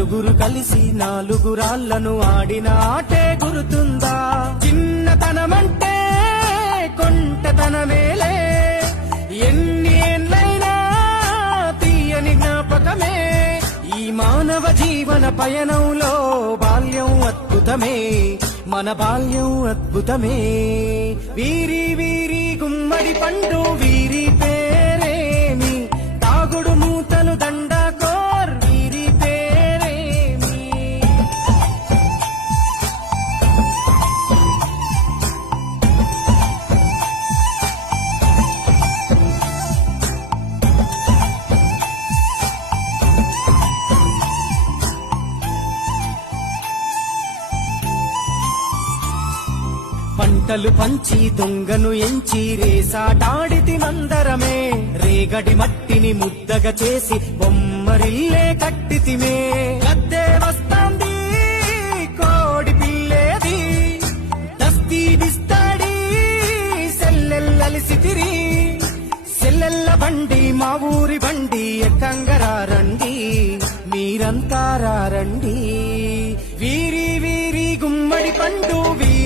నలుగురు కలిసి నాలుగు రాళ్లను ఆడిన ఆటే గురుతుందా చిన్నతనమంటే కొంటతనమేలే ఎన్ని ఎన్నైనా తీయని జ్ఞాపకమే ఈ మానవ జీవన పయనంలో బాల్యం అద్భుతమే మన బాల్యం అద్భుతమే వీరి వీరి గుమ్మడి పండు వీరి పంటలు పంచి దొంగను ఎంచి రేసాటాడితి మందరమే రేగడి మట్టిని ముద్దగా చేసి బొమ్మరిల్లే కట్టితిమే గద్దే వస్తాంది కోడి పిల్లేది దస్తీ బిస్తాడి సెల్లెల్లలిసి తిరి సెల్లెల్ల బండి మా ఊరి బండి ఎక్కంగరా రండి మీరంతా రండి వీరి వీరి గుమ్మడి పండు వీరి